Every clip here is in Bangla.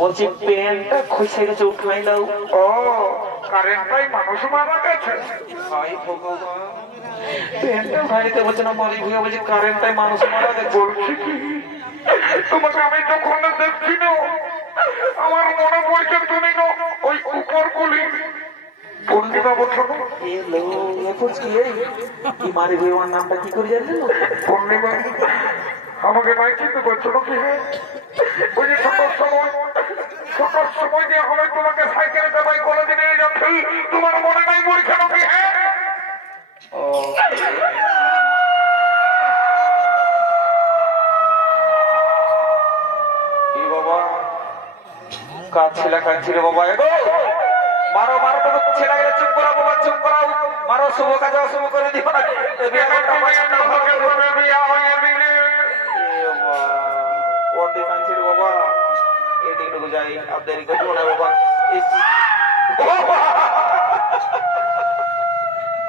বলছি পেনটা খুঁজে গেছে উঠলাই দাও। ও কারেন্টটাই মানুষ মারা গেছে। হাই ভগবান, পেনটা ভাইতে বলছে না মারি ভুয়া বলছে কারেন্টটাই মানুষ মারা গেছে। বলছি কি তোমাকে আমি যখন দেখছি না আমার মনে পড়ছে তুমি না ওই উপর গুলি পূর্ণিমা বছর এলো এখন কি কি মারি ভুয়ার নামটা কি করে জানলেন? পূর্ণিমা আমাকে নাই চিনতে পারছো নাকি? ওই যে ছোট সময় দিয়ে হবে তোমাকে সাইকেলে চাপাই কলেজে নিয়ে যাচ্ছি, তোমার মনে নাই পরীক্ষা নাকি? হ্যাঁ কি বাবা কাঁদছিলা কাঁদছিলে বাবা? এগো মারো মারো তো ছেলে গেলে চুপ করা বাবা, চুপ করাও, মারো শুভ কাজে অশুভ করে দিও না। বাবা এদিকে যাই আর দেরি করবো না বাবা।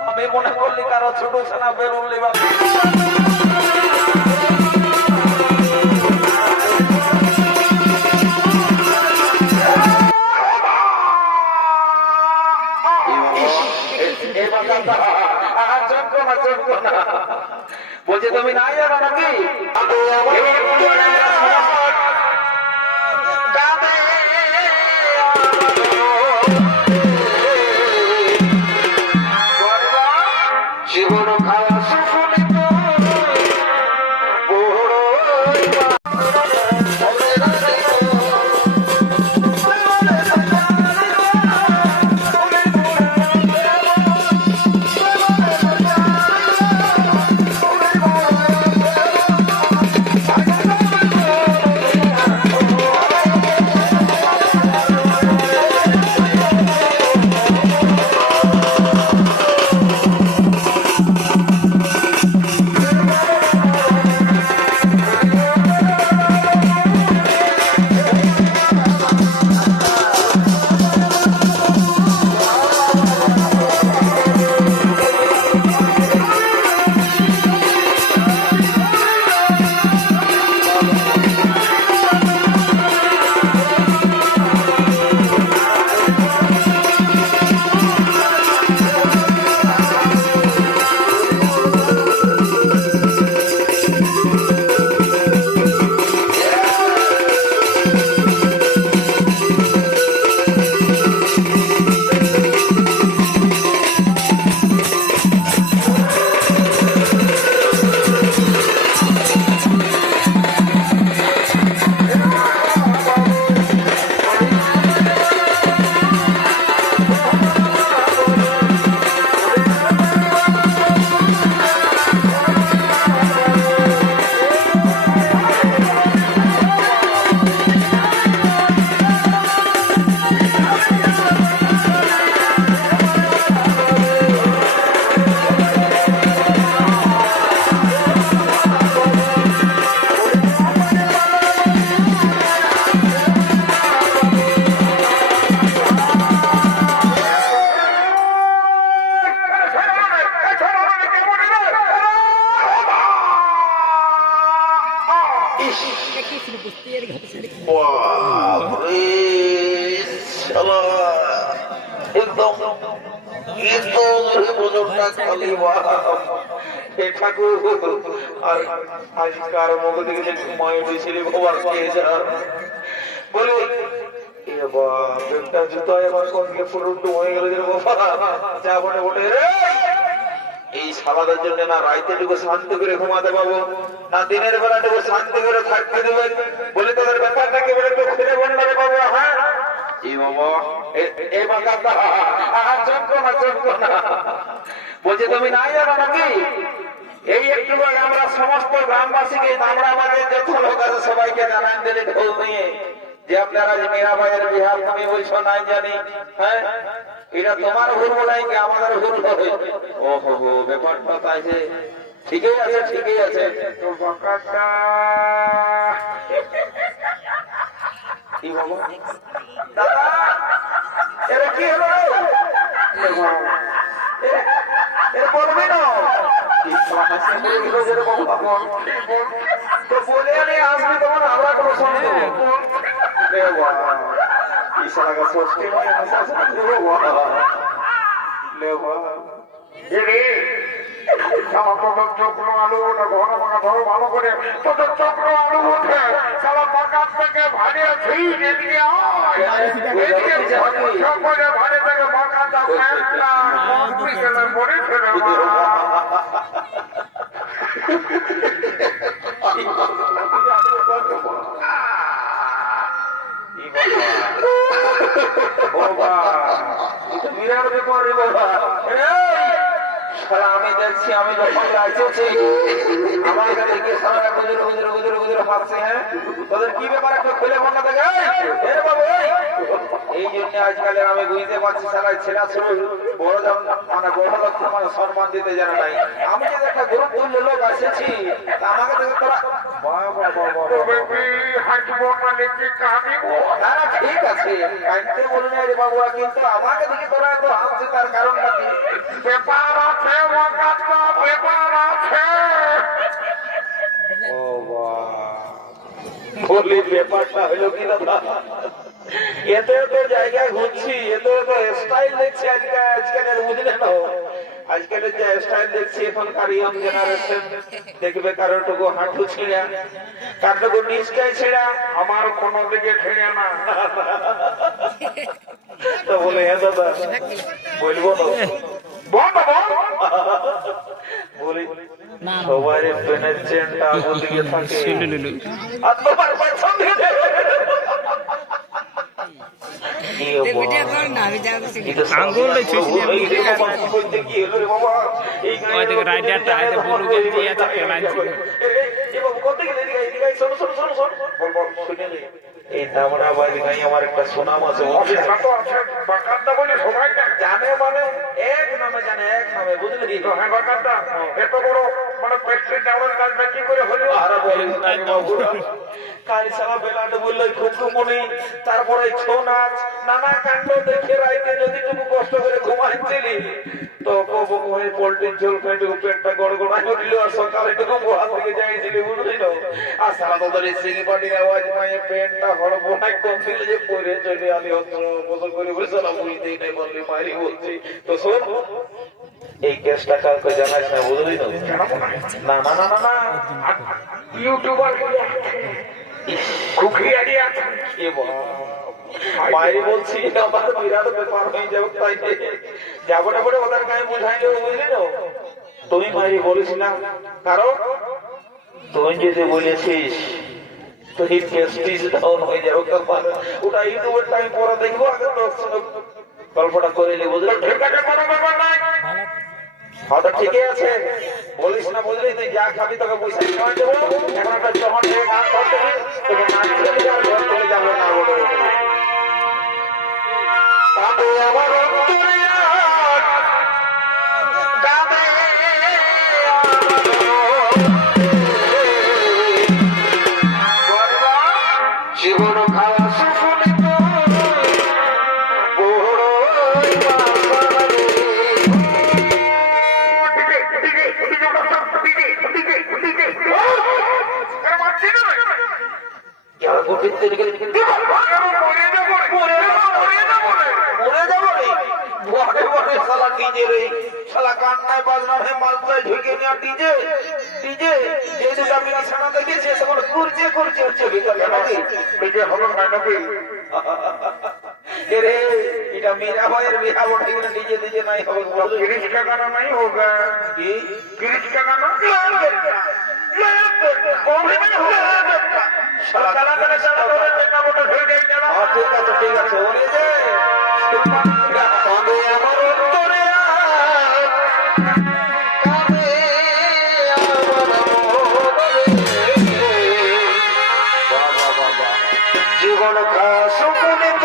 আমি মনে করলি কারো ছোট সেনা বেরোলি বা বলছে তুমি নাই জানো নাকি? জীবন খাওয়া সুফলিত আজকার মধ্যে থেকে মায়ের ছেলে বাবা বলে পেটটা জুতো এবার কোন দিকে ফুটুটু হয়ে গেল যে বাবা যা বটে বটে রে। এই সালাদের জন্য না রাইতেটুকু শান্তি করে ঘুমাতে পাবো না দিনের বেলাটুকু শান্তি করে থাকতে দেবেন বলে তাদের ব্যাপারটাকে বলে একটু খুলে বন্ধারে পাবো। হ্যাঁ বলছে তুমি নাই জানো নাকি? এই একটু আমরা সমস্ত গ্রামবাসীকে আমরা আমাদের যত লোক আছে সবাইকে জানান দিলে ঢোল নিয়ে যে আপনারা যে মীরাবাইয়ের বিহার তুমি বলছো নাই জানি। হ্যাঁ এটা তোমার ভুল বলাই কি আমাদের ভুল হবে? ও হো ব্যাপারটা তাই যে ঠিকই আছে ঠিকই আছে। কি বলো দাদা এরা কি হলো? বলবি না তো বলে আমি আসবি তোমার আমরা কোনো সঙ্গে বাবা ইশারা ষষ্ঠী নয় বাবা লে বাবা তোদের চক্র আলু ওঠে ঘন পাকা ধরো ভালো করে তোদের চক্র আলু ওঠে সারা পাকার থেকে ভারী আছি এদিকে এদিকে সকলে ভারী থেকে পাকাটা মরে ফেলে বিরাট ব্যাপার রে বাবা সারা আমি দেখছি আমি যখন যাইতেছি আমার কাছে গিয়ে সারা গুজরে গুজরে গুজরে গুজরে হাসছে হ্যাঁ তোদের কি ব্যাপার একটু খুলে মনে থাকে এই জন্য আজকাল আমি বুঝতে পারছি সারা ছেলা ছেলে বড় মানে বড় লোক মানে সম্মান দিতে জানে নাই আমি যে একটা গ্রুপ তুললে লোক এসেছি তা আমাকে দেখে তোরা ঠিক আছে কাইতে বলুন রে বাবুরা কিন্তু আমাকে দেখে তোরা তো হাসছে তার কারণটা কি ব্যাপার আছে ব্যাপার আছে ও বলি ব্যাপারটা হলো কি দাদা এত এত জায়গায় ঘুরছি এত এত স্টাইল দেখছি আজকালের বুঝলে না আজকালের যে স্টাইল দেখছি এখনকার ইয়ং জেনারেশন দেখবে কারোটুকু হাঁটু ছিঁড়া কারোটুকু নিচটাই ছিঁড়া আমার কোনো দিকে ছেড়ে না তো বলে হ্যাঁ দাদা বলবো না বলি সবার পেনের চেনটা আগুন দিকে থাকে আর তোমার পেছন দিকে আঙ্গুলটা ছুঁয়ে রাইডারটা হয়তো বলু গেছি এত খেলাচ্ছি এই দামড়া বাড়ি নাই আমার একটা সুনাম আছে জানে মানে এক নামে জানে এক নামে বুঝলি হ্যাঁ বাকারটা এত বড় মানে প্রেসিডেন্ট আমার কাজটা কি করে হলো আর বলেন না বাবুরা কাল সারা বেলাটা বললো খুবমনি তারপরে ছৌ নাচ নানা কাণ্ড দেখে রাইতে যদি তুমি কষ্ট করে ঘুমাইছিলি তো কবক হয়ে পোল্ট্রির ঝোল খাইতে পেটটা গড়গড়াই উঠল আর সকালে টুকু গোয়াল থেকে যাইছিলি বুঝলি না আর সারা তোদের সিঁড়ি পাটির আওয়াজ পাইয়ে পেটটা হড়বড়াই কমছিল যে পরে চলে আলি অস্ত্র বসে করে বসে না বুঝতেই নাই বললি মারি বলছি তো শোন এই কেসটা কাউকে জানাস না বুঝলি না না না না না না ইউটিউবার খুখি আইডিয়া মায়ের বলছি আমার বিরাট ব্যাপার হয়ে যাবে তাই যাবো না বলে ওদের গায়ে বুঝাই দেবো বুঝলি না তুমি মায়ের বলিস না কারণ তুই যদি বলেছিস তুই কেসটিস ডাউন হয়ে যাবে ওটা ইউটিউবের টাইম পরে দেখবো আগে গল্পটা করে নেবো বুঝলি ঠিক আছে কোনো ব্যাপার নাই হ্যাঁ তো ঠিকই আছে বলিস না বুঝলি তুই যা খাবি তোকে পয়সা খাওয়াই দেবো এখন একটা যখন গান ধরতে তোকে নাচ চলে যাবে ঘর চলে যাবো না বলে আমার জীবন খাওয়া সুফলিত কান্নায় বাজনায় মালদায় ঢুকে নেওয়া ডিজে ডিজে যে দুটা মিনা ছানা দেখেছে তখন করছে করছে হচ্ছে ভিতরে নাকি ডিজে হবে না নাকি রে এটা মেরা ভাইয়ের বিয়া বটে কিনা ডিজে ডিজে নাই হবে 30 টাকা না নাই হোগা কি 30 টাকা না ঠিক আছে ঠিক আছে ওরে যে আমার উত্তরে জীবন খা সুকুনিত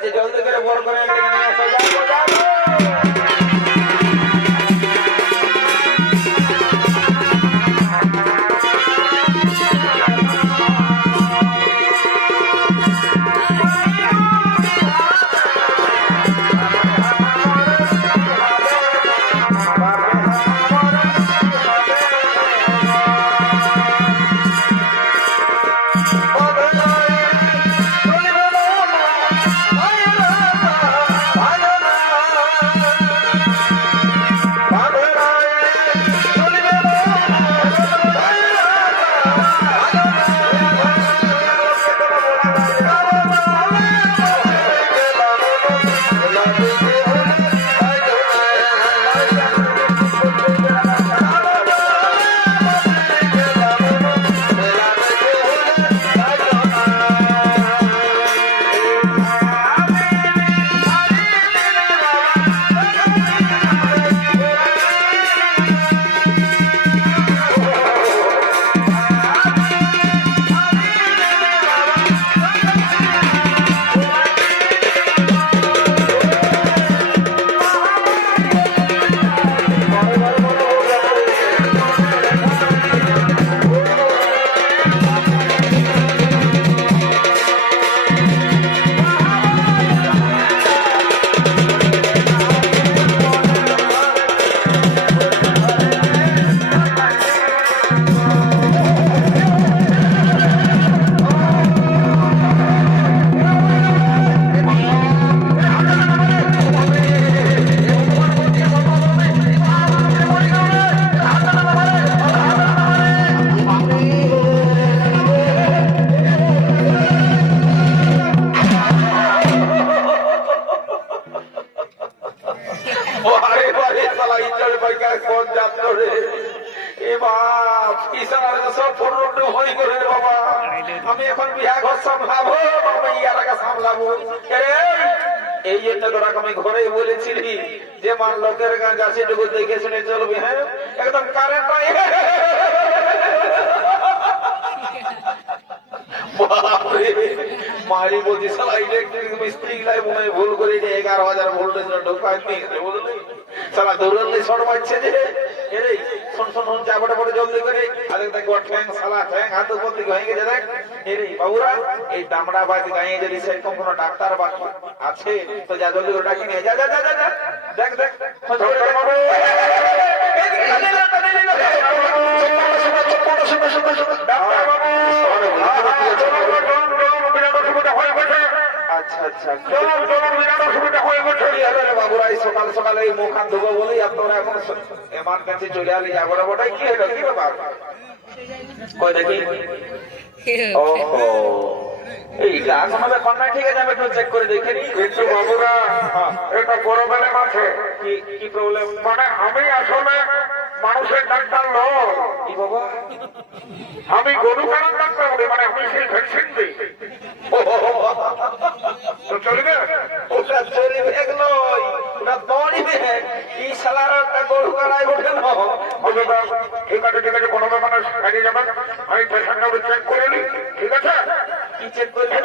বলছে জলদি করে বড় করে একদিকে নিয়ে আসো, যাবো যাবো। আমি এখন বিয়া ঘর সামলাবো, আমি এলাকা সামলাবো। এই জন্য তোরা আমি ঘরে বলেছিলি যে মান লোকের গাছিটুকু দেখে শুনে চলবি। হ্যাঁ, একদম কারেন্ট মারি বলছি সালা ইলেকট্রিক মিস্ত্রি লাই মনে হয় ভুল করে 11,000 ভোল্টেজ ঢোকায় নিয়েছে, বুঝলি? সালা দৌড়ালে শর্ট মারছে যে এরে শোন শোন শোন চাপটা পড়ে জলদি করে আরে দেখো ঠ্যাং সালা ঠ্যাং হাত উপর দিকে হয়ে গেছে। দেখ এরে বাবুরা, এই দামড়াবাদ গাঁয়ে যদি সেরকম কোনো ডাক্তার বা আছে তো যা জলদি করে ডাকি নিয়ে যা যা যা যা। দেখ দেখ বাবুরা সকাল সকাল এই মুখ হাত ধোবো বলেই আপনারা এখন এমার কাছে চলে আসলে যাবো না বটাই কি হলো কি ব্যাপার কই দেখি। ওহো এই গাছ আমাদের কন্যা ঠিক আছে, আমি একটু চেক করে দেখে নি। কিন্তু বাবুরা এটা প্রবলেম আছে। কি প্রবলেম? মানে আমি আসলে মানুষের ডাক্তার নয়, কি বাবা? আমি গরু কারণ ডাক্তার বলি, মানে আমি সেই ভ্যাকসিন দিই। তো চলবে? ওটা চলবে নয়, ওটা দৌড়িবে। কি শালার একটা গরু কাড়াই ওঠে না। ঠিক আছে ঠিক আছে, কোনো ব্যাপার না, কাজে যাবেন। আমি পেশেন্টটা চেক করে নিই, ঠিক আছে? কি চেক করবেন?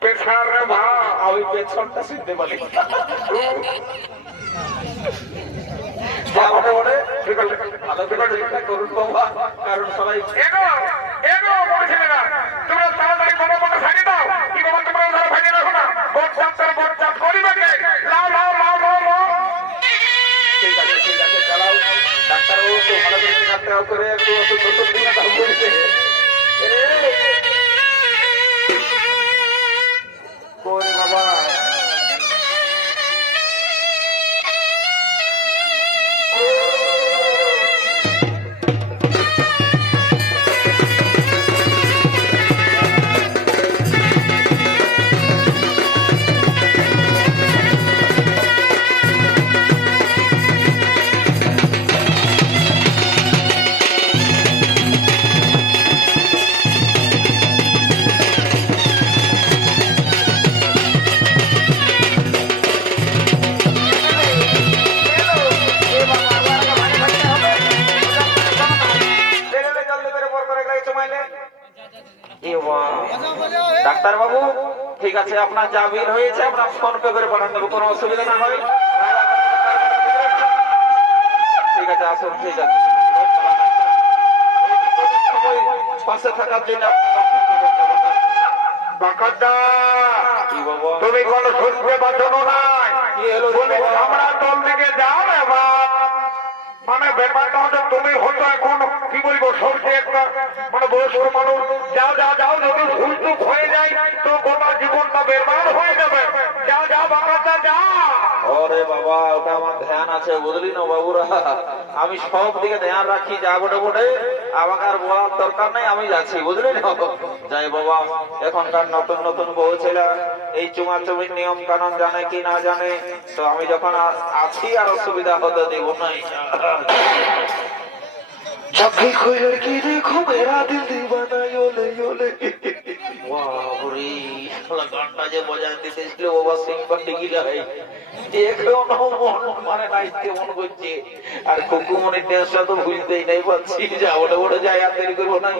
প্রেশার রে ভা, আমি পেছনটা শুনতে পারি। ঠিক আছে ভালো করে চেষ্টা করুন বাবা, কারণ সবাই এগো এগো বলছিলে না তোমরা তাড়াতাড়ি কোনো কোনো সাইডে দাও। কি বাবা তোমরা ওরা ভাইজে রাখো না, বট চাপ করিবে কে? লাও লাও লাও লাও লাও। ঠিক আছে চালাও। ডাক্তারবাবু তো ভালো করে চেক আপ করে একটু ওষুধ দিয়ে দাম বলছে। কোন বাবা আছে, আপনার যা বিল হয়েছে আপনার ফোন পে করে পাঠান দেবো, কোনো অসুবিধা না হয়। ঠিক আছে, আসুন। ঠিক আছে, সময় পাশে থাকার জন্য বাকাদা কি বাবা? তুমি কোনো শুনতে পাচ্ছ না? কি হলো? বলে আমরা তোর দিকে যাও না বাপ। মানে ব্যাপারটা হচ্ছে তুমি হয়তো এখন কি বলবো সবচেয়ে একটা মানে বয়স্ক মানুষ, যাও যাও যাও, যদি ভুল চুক হয়ে যায় তো গোটা জীবনটা বেরবাদ হয়ে যাবে। যাও যাও বাবাটা যাও। ওরে বাবা, ওটা আমার ধ্যান আছে, বুঝলি না বাবুরা? আমি সব দিকে ধ্যান রাখি, যা বটে বটে আমাকে আর বলার দরকার নেই, আমি যাচ্ছি, বুঝলি না? যাই বাবা, এখনকার নতুন নতুন বউ ছেলে এই চুমাচুমির নিয়ম কানুন জানে কি না জানে, তো আমি যখন আছি আর অসুবিধা হতে দেব নাই। जब भी कोई लड़की देखो मेरा दिल दीवाना योले योले। বাবরে, শালা গানটা যে বজায় দিতেছিল বাবা, সিংবা টিকিলা হয় এখনো মন মানে নাইতে মন করছে। আর কুকুমনির টেনশন তো বুঝতেই নাই পাচ্ছি, যা ওটা ওটা যাই আর দেরি করবো নাই।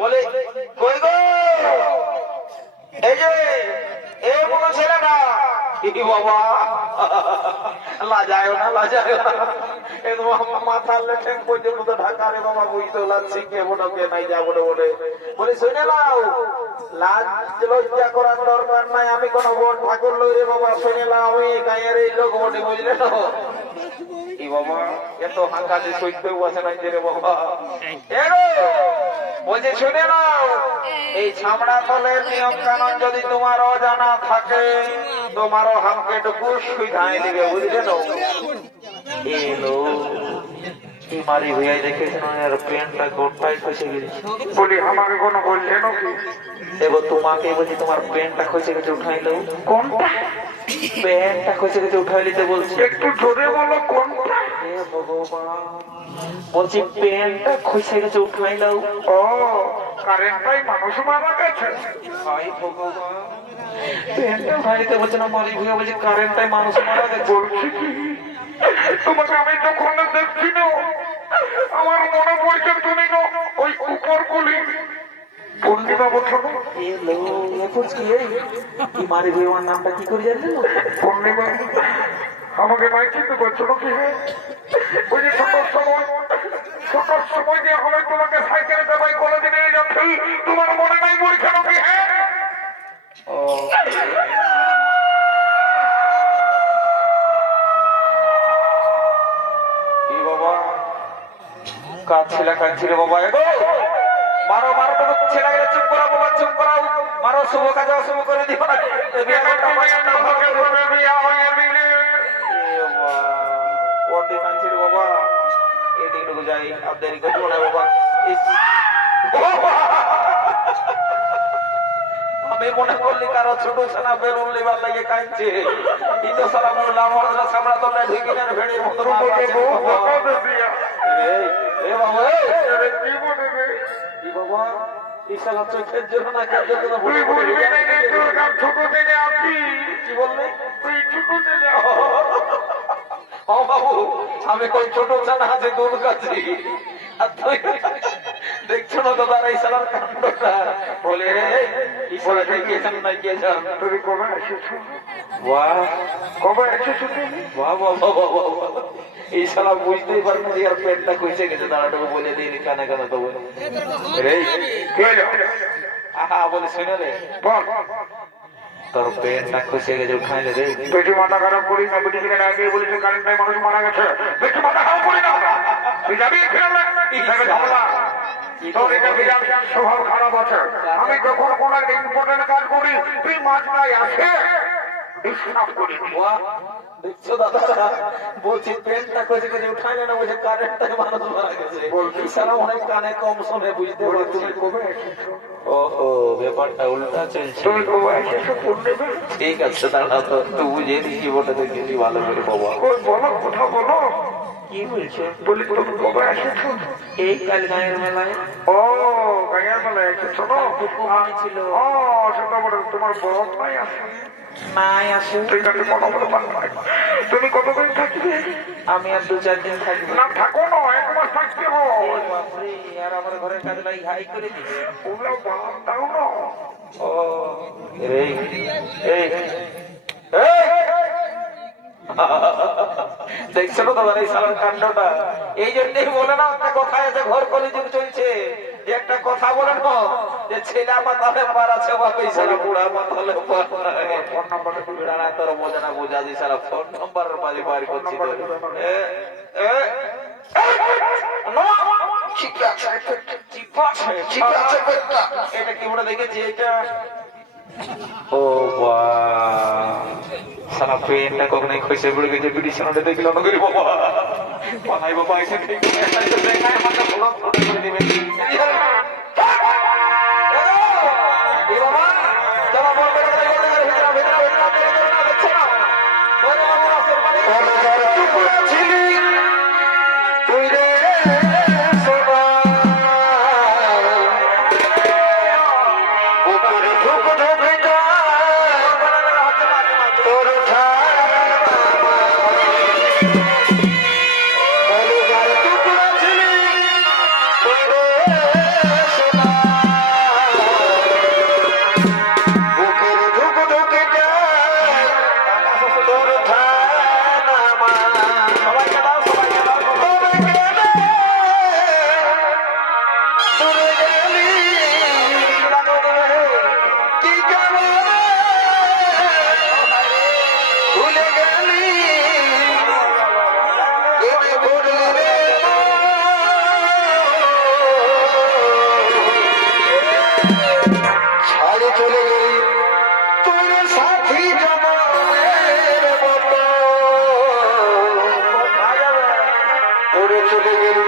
বলে কই গো, এই যে এ কোনো ছেলে না কি বাবা, লাজায় না লাজায় না, একদম মাথার লেখেন পর্যন্ত ঢাকা রে বাবা, বুঝতে লাগছি কে বড় কে নাই, যা বড় বড় বলে শুনে নাও, লাজ লজ্জা করার দরকার নাই, আমি কোন বড় ঠাকুর লই রে বাবা, শুনে নাও আমি গায়ের এই লোক বটে, বুঝলে তো? কি বাবা, এত হাঁকাতে সইতেও বসে নাই রে বাবা। বলছে শুনে নাও, এই ছামড়া তলের নিয়ম কানুন যদি তোমার অজানা থাকে, তোমারও হামকে টুকু সুইধাই দিবে, বুঝলে না? এলো কি মারি হইয়া দেখেছেন, আর প্যান্টটা গোটাই খসে গেছে। বলি আমাকে কোনো বলছে নাকি? এবার তোমাকে বলছি, তোমার প্যান্টটা খসে গেছে, উঠাইলো। কোনটা? প্যান্টটা খসে গেছে, উঠাই নিতে বলছি। একটু জোরে বলো কোনটা? হে ভগবান, বলছি প্যান্টটা খসে গেছে, উঠাই দাও। ও কারেন্টটাই মানুষ মারা গেছে। হাই ভগবান, প্যান্টটা উঠাই দিতে বলছে না, মারি ভুয়া বলছে কারেন্টটাই মানুষ মারা গেছে। বলছি কি তোমাকে আমি যখন দেখছি না আমার মনে পড়ছে তুমি না ওই উপর গুলি পূর্ণিমা বছর এলো এখন কি এই কি মারি ভুয়ার নামটা কি করে জানলেন? পূর্ণিমা আমাকে নাই চিনতে করছো নাকি? ওই যে ছোট সময় দিয়ে আমি তোমাকে সাইকেলে চাপাই কলেজে নিয়ে যাচ্ছি, তোমার মনে নাই পরীক্ষা নাকি? হ্যাঁ ও কি বাবা, কাঁদছিল বাবা, এগো মারো মারো, তুমি ছেলে গেলে চুপ করাও বাবা, চুপ করাও, মারো, শুভ কাজে অশুভ করে দিও না। বাবা এদিকে যাই, আর দেরি করবো না বাবা। আমি মনে করলি কারো ছোট ছানা বেরোন লিবার লাগে কাঁদছে, কিন্তু সারা মূল আমার সামরা তো ঢেকিনের ভেড়ির মতো চোখের জন্য না ছোট থেকে আছি। কি বললে? ছোট থেকে ও বাবু, আমি কই ছোট ছানা আছে দুধ কাছি, আর তুই দেখছো না তো তার এই সালার কাণ্ডটা, বলে ঈশ্বর গিয়েছেন না গিয়েছেন। তুমি কবে এসেছো? বাহ, কবে এসেছো তুমি? বাহ বাহ বাহ বাহ বাহ। এই শালা বুঝতেই পারবো যে আর পেটটা কইছে গেছে, দাঁড়াটাকে বলে দিই কানে কানে তো বলে রে আহা বলে শুনে রে, বল তোর পেটটা খসে গেছে, উঠাই রে। বেশি মাথা খারাপ করি না, বেশি কিনা আগে বলেছে কারেন্টটাই মানুষ মারা গেছে, বেশি মাথা খারাপ করি না। তুই যাবি ফিরে ঝামেলা, তোর এটা বিরাট স্বভাব খারাপ আছে। আমি যখন কোন একটা ইম্পর্টেন্ট কাজ করি তুই মাঝখানে আসে ডিস্টার্ব করি। দেখছো দাদা, বলছি পেনটা খসে গেছে, উঠাই না, বলছে কারেন্টটাই মানুষ মারা গেছে। সারা অনেক কানে কম শুনে বুঝতে পারছি। তুমি কবে এসেছো? ও ব্যাপারটা উল্টা চলছে। তুমি কবে এসেছো? পূর্ণিমা ঠিক আছে, দাঁড়া তো, তুই বুঝে দিচ্ছি ওটা দেখেছি ভালো করে বাবা। ওই বলো, কথা বলো। কি বলছো? বলি তুমি কবে এসেছো? এই কাল গায়ের মেলায়। ও গাইয়ার মেলায় এসেছো না? ছিল ও সেটা বলে তোমার বরফ নাই আছে? নাই আসে। ঠিক আছে, কোনো ব্যাপার নয়। তুমি কতদিন থাকবে? আমি আর 2-4 দিন থাকবো। না থাকো না, 1 মাস থাকতে ও হয় বাপরে, আর আমার ঘরের কাজ নাই হাই করে দিবে। ওগুলো বাদ দাও না ও এই এই দেখছো তো তোমার এই সালার কাণ্ডটা? এই জন্যই বলে না একটা কথা আছে, ঘর কলিযুগ চলছে, যে একটা কথা বলে না যে ছেলে মাতালে পার আছে বাপই সারা বুড়া মাতালে পার নাই। ফোন নাম্বারটা দিবে বুড়া না তোর মজা না বোঝা দি সারা ফোন নাম্বার বাজি বাড়ি করছি তো। ঠিক আছে এটা কি আমরা দেখেছি এটা? ও বা সারা পেনটা কখনোই খসে পড়ে গেছে, পিটিশনটা দেখলো না করি বাবা বানাই বাবা এসে দেখি দেখায় আমাকে বলো ফটো করে দিবে। এ বাবা যারা বলবে ভিতরে ভিতরে দেখছো না ওরে বাবা আসর মানে টুকরা ছিলি তুই রে সোনা উপরে ঢুক ঢুকিটা তোর টুকরা ছিলি তুই রে সোনা বুকের ঢুক ঢুকিটা তোর থানা সবাইকে দাও সবাইকে দাও তোরে গেলি কি কারণে ভুলে গেলি এনে করলি রে ছাড়ে চলে গেলি তোর সাথী জনের মতো তোরে চলে গেলি